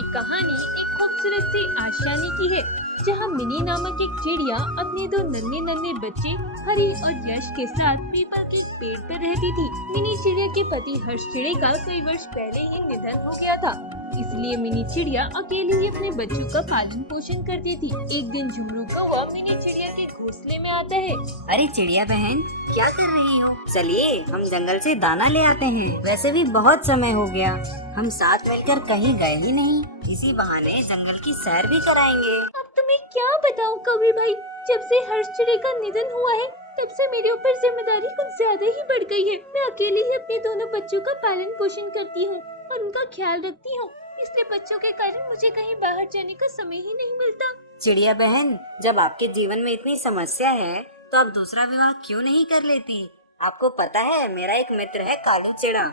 ये कहानी एक खूबसूरत सी आशियाने की है, जहाँ मिनी नामक एक चिड़िया अपने दो नन्हे नन्हे बच्चे हरी और यश के साथ पीपल के पेड़ पर रहती थी। मिनी चिड़िया के पति हर्ष चिड़े का कई वर्ष पहले ही निधन हो गया था, इसलिए मिनी चिड़िया अकेले ही अपने बच्चों का पालन पोषण करती थी। एक दिन झुमरू कौवा मिनी चिड़िया के घोंसले में आता है। अरे चिड़िया बहन, क्या कर रही हो? चलिए हम जंगल से दाना ले आते हैं। वैसे भी बहुत समय हो गया, हम साथ मिलकर कहीं गए ही नहीं। इसी बहाने जंगल की सैर भी कराएंगे। अब तुम्हें क्या बताऊं कौवे भाई, जब से हर्ष चिड़े का निधन हुआ है तब से मेरे ऊपर जिम्मेदारी कुछ ज्यादा ही बढ़ गई है। मैं अकेले ही अपने दोनों बच्चों का पालन पोषण करती हूँ और उनका ख्याल रखती हूँ, इसलिए बच्चों के कारण मुझे कहीं बाहर जाने का समय ही नहीं मिलता। चिड़िया बहन, जब आपके जीवन में इतनी समस्या है तो आप दूसरा विवाह क्यों नहीं कर लेती? आपको पता है, मेरा एक मित्र है कालू चिड़ा,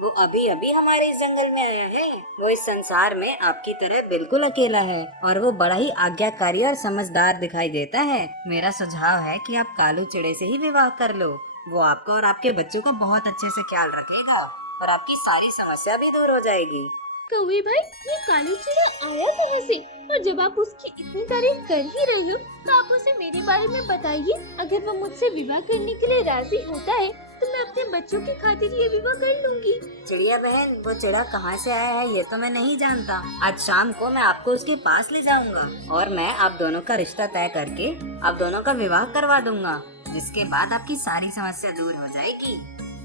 वो अभी अभी हमारे इस जंगल में आया है। वो इस संसार में आपकी तरह बिल्कुल अकेला है और वो बड़ा ही आज्ञाकारी और समझदार दिखाई देता है। मेरा सुझाव है कि आप कालू चिड़े से ही विवाह कर लो। वो आपको और आपके बच्चों का बहुत अच्छे से ख्याल रखेगा और आपकी सारी समस्या भी दूर हो जाएगी। कौवे भाई, ये कालू चिड़ा आया कहाँ से? और जब आप उसकी इतनी तारीफ कर ही रहे हो तो आप उसे मेरे बारे में बताइए। अगर वो मुझसे विवाह करने के लिए राजी होता है तो मैं अपने बच्चों की खातिर ये विवाह कर लूंगी। चिड़िया बहन, वो चिड़ा कहाँ से आया है ये तो मैं नहीं जानता। आज शाम को मैं आपको उसके पास ले जाऊंगा और मैं आप दोनों का रिश्ता तय करके आप दोनों का विवाह करवा दूंगा, जिसके बाद आपकी सारी समस्या दूर हो जाएगी।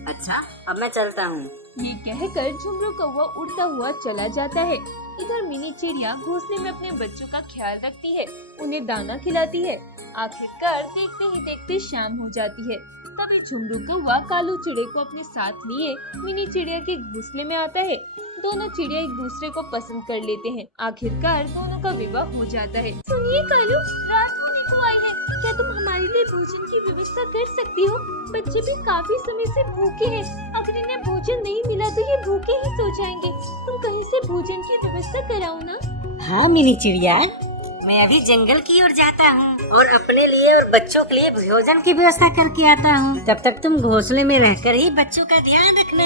अच्छा, अब मैं चलता हूँ। ये कहकर झुमरू कौवा उड़ता हुआ चला जाता है। इधर मिनी चिड़िया घोंसले में अपने बच्चों का ख्याल रखती है, उन्हें दाना खिलाती है। आखिरकार देखते ही देखते शाम हो जाती है। तभी झुमरू कौवा कालू चिड़े को अपने साथ लिए मिनी चिड़िया के घोंसले में आता है। दोनों चिड़िया एक दूसरे को पसंद कर लेते हैं। आखिरकार दोनों का विवाह हो जाता है। सुनिए कालू, रात होने को आई है, क्या तुम हमारे लिए भोजन की व्यवस्था कर सकती हो? बच्चे भी काफी समय से भूखे हैं, अगर इन्हें भोजन नहीं मिला तो ये भूखे ही सो जाएंगे। तुम कहीं से भोजन की व्यवस्था कराओ ना। हाँ मिनी चिड़िया, मैं अभी जंगल की ओर जाता हूँ और अपने लिए और बच्चों के लिए भोजन की व्यवस्था करके आता हूँ। तब तक तुम घोंसले में रहकर ही बच्चों का ध्यान रखना।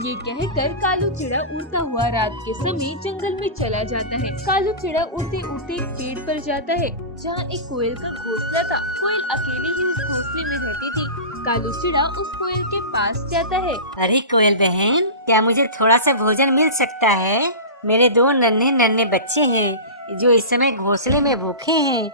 ये कहकर कालू चिड़ा उड़ता हुआ रात के समय जंगल में चला जाता है। कालू चिड़ा उड़ते उड़ते एक पेड़ पर जाता है, जहाँ एक कोयल का घोंसला था। कोयल अकेले ही उस घोंसले में रहती थी। कालू चिड़ा उस कोयल के पास जाता है। अरे कोयल बहन, क्या मुझे थोड़ा सा भोजन मिल सकता है? मेरे दो नन्हे नन्हे बच्चे हैं जो इस समय घोंसले में भूखे हैं।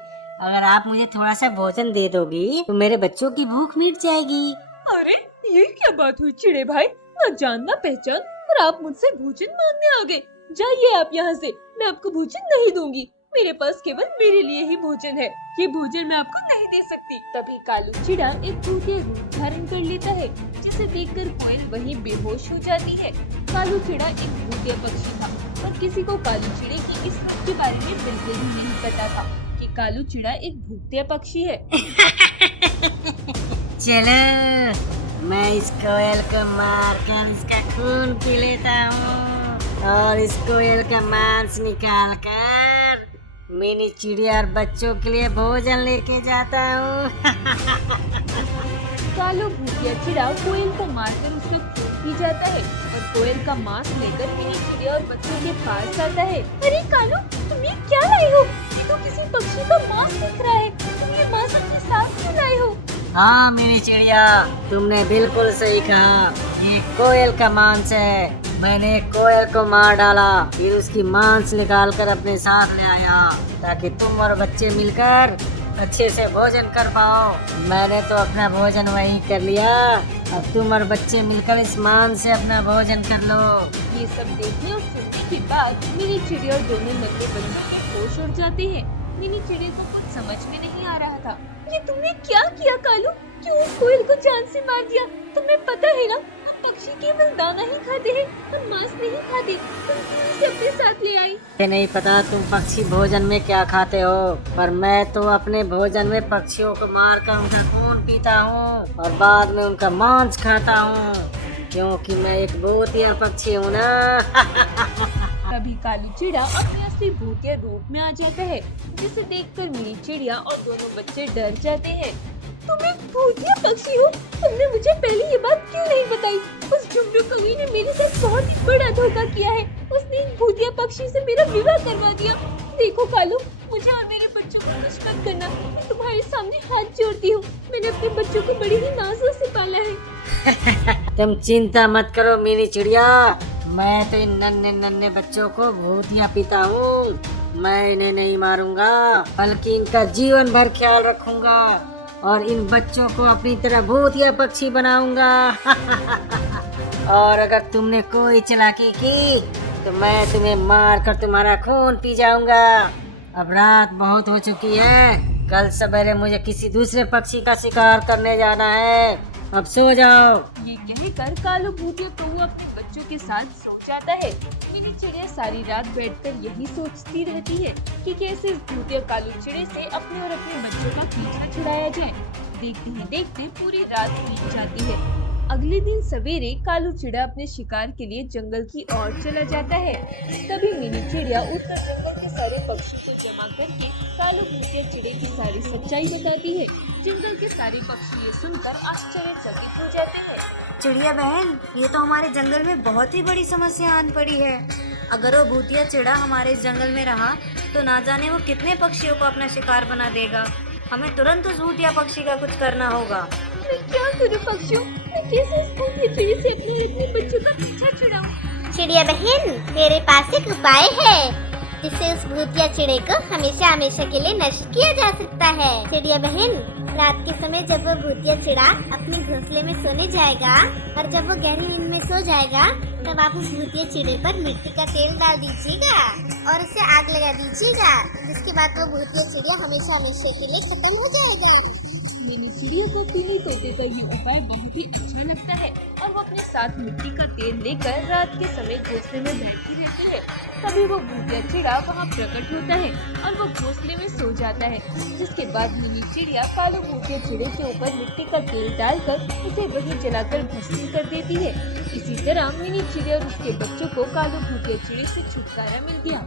अगर आप मुझे थोड़ा सा भोजन दे दोगी तो मेरे बच्चों की भूख मिट जाएगी। अरे ये क्या बात हुई चिड़े भाई, न जानना पहचान और आप मुझसे भोजन मांगने आ गए। जाइए आप यहाँ से, मैं आपको भोजन नहीं दूंगी। मेरे पास केवल मेरे लिए ही भोजन है, ये भोजन मैं आपको नहीं दे सकती। तभी कालू चिड़ा एक भूतिया रूप धारण कर लेता है, जिसे देखकर कोयल वहीं बेहोश हो जाती है। कालू चिड़ा एक भूतिया पक्षी था और किसी को कालू चिड़े की इस रूप के बारे में बिल्कुल भी नहीं पता था कि कालू चिड़ा एक भूतिया पक्षी है। चलो मैं इस कोयल को मार कर इसका खून पी लेता हूँ और इस कोयल का मांस निकाल कर मिनी चिड़िया और बच्चों के लिए भोजन लेके जाता हूँ। कालू भूतिया चिड़ा कोयल को मारकर उसका खून पी जाता है और कोयल का मांस लेकर मिनी चिड़िया और बच्चों के पास आता है। अरे कालू, तुम ये क्या लाए हो? ये तो किसी पक्षी का मांस दिख रहा है। तुम ये मांस अपने साथ क्यों लाए हो? हाँ मिनी चिड़िया, तुमने बिल्कुल सही कहा, ये कोयल का मांस है। मैंने कोयल को मार डाला, फिर उसकी मांस निकाल कर अपने साथ ले आया ताकि तुम और बच्चे मिलकर अच्छे से भोजन कर पाओ। मैंने तो अपना भोजन वही कर लिया, अब तुम और बच्चे मिलकर इस मांस से अपना भोजन कर लो। ये सब देखने और सुनने के बाद मिनी चिड़िया और दोनों नन्हे बच्चे बेहोश उड़ जाते हैं। मिनी चिड़िया को कुछ समझ में नहीं आ रहा था। ये तुमने क्या किया कालू? क्यों उस कोयल को जान से मार दिया? तुम्हें पता है ना, हम पक्षी केवल दाना ही खाते हैं और मांस नहीं खाते। तुम क्यों इसे अपने साथ ले आई? मुझे नहीं पता तुम पक्षी भोजन में क्या खाते हो, पर मैं तो अपने भोजन में पक्षियों को मार कर उनका खून पीता हूँ और बाद में उनका मांस खाता हूँ, क्योंकि मैं एक भूतिया पक्षी हूँ ना। तभी कालू चिड़ा अपने असली भूतिया रूप में आ जाता है, जिसे देखकर मिनी चिड़िया और दोनों बच्चे डर जाते हैं। तुम एक भूतिया पक्षी हो। तुमने मुझे पहले ये बात क्यों नहीं बताई? उस झुमरू कवि ने मेरे साथ बहुत ही बड़ा धोखा किया है। उसने एक भूतिया पक्षी से मेरा विवाह करवा दिया। देखो कालू, मुझे और मेरे बच्चों को कुछ मत करना। मैं तुम्हारे सामने हाथ जोड़ती हूँ। मैंने अपने बच्चों को बड़ी ही नाजों से पाला है। तुम चिंता मत करो मेरी चिड़िया, मैं तो इन नन्हे नन्हे बच्चों को भूतिया पिता हूँ। मैं इन्हें नहीं मारूंगा, बल्कि इनका जीवन भर ख्याल रखूंगा और इन बच्चों को अपनी तरह भूतिया पक्षी बनाऊंगा। और अगर तुमने कोई चालाकी की तो मैं तुम्हें मार कर तुम्हारा खून पी जाऊंगा। अब रात बहुत हो चुकी है, कल सवेरे मुझे किसी दूसरे पक्षी का शिकार करने जाना है। अब सो जाओ। ये कहकर कालू भूतिया कौवा अपने बच्चों के साथ सो जाता है। मिनी चिड़िया सारी रात बैठकर यही सोचती रहती है कि कैसे इस भूतिया कालू चिड़े से अपने और अपने बच्चों का पीछा छुड़ाया जाए। देखते ही देखते पूरी रात बीत जाती है। अगले दिन सवेरे कालू चिड़ा अपने शिकार के लिए जंगल की ओर चला जाता है। तभी मिनी चिड़िया उठकर जंगल के सारे पक्षी को जमा करके कालू भूतिया चिड़े की सारी सच्चाई बताती है। जंगल के सारे पक्षी ये सुनकर आश्चर्यचकित हो जाते हैं। चिड़िया बहन, ये तो हमारे जंगल में बहुत ही बड़ी समस्या आन पड़ी है। अगर वो भूतिया चिड़ा हमारे इस जंगल में रहा तो ना जाने वो कितने पक्षियों को अपना शिकार बना देगा। हमें तुरंत उस भूतिया पक्षी का कुछ करना होगा। मैं क्या करूं पक्षियों? मैं कैसे इस भूतिया चिड़े से अपने बच्चों का पीछा छुड़ाऊं? चिड़िया बहन, मेरे पास एक उपाय है जिससे उस भूतिया चिड़े को हमेशा हमेशा के लिए नष्ट किया जा सकता है। चिड़िया बहन, रात के समय जब वो भूतिया चिड़ा अपने घोंसले में सोने जाएगा और जब वो गहरी नींद में सो जाएगा, तब आप उस भूतिया चिड़े पर मिट्टी का तेल डाल दीजिएगा और उसे आग लगा दीजिएगा, जिसके बाद वो भूतिया चिड़िया हमेशा हमेशा के लिए खत्म हो जाएगा। मिनी चिड़िया को पीली तोते का ये उपाय बहुत ही अच्छा लगता है और वो अपने साथ मिट्टी का तेल लेकर रात के समय घोंसले में बैठी रहती है। तभी वो भूतिया चिड़ा वहाँ प्रकट होता है और वो घोंसले में सो जाता है। जिसके बाद मिनी चिड़िया कालू भूतिया चिड़े के ऊपर मिट्टी का तेल डालकर उसे वहीं जलाकर भस्म कर देती है। इसी तरह मिनी चिड़िया और उसके बच्चों को कालू भूतिया चिड़े से छुटकारा मिल गया।